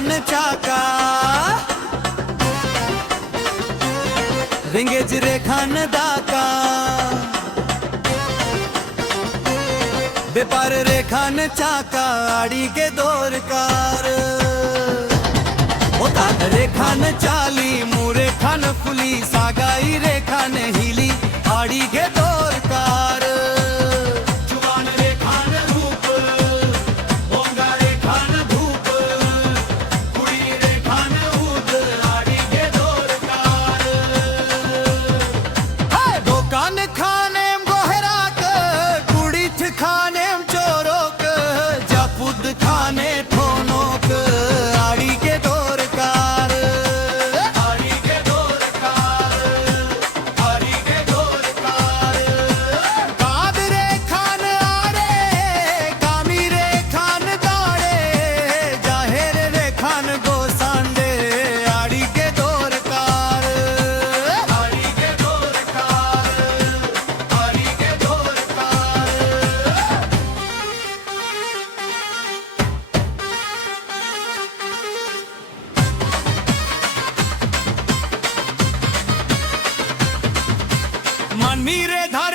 खान चाका रिंगेज रे खान दाका बेपार रे खान चाका आड़ी के दौर कार रे खान चाली मुरे खान फुली सागाई रे खान हिली आड़ी के दौर कार जुबान रे खान रूप होंगा रे खान धूप कुड़ी रे खान उद आड़ी के दौर कार दुकान खाने गोहराक कुड़ी खाने चोरोक जापुद खाने ठोनोक आड़ी के दौर कार आड़ी के दौर कार आड़ी के दौर कार काद रे खान आड़े कामी रे खान दाड़े जाहिर रे खान गोसांडे आड़ी के दौर कार आड़ी के दौर कार आड़ी के दौर कार मन मीरे धार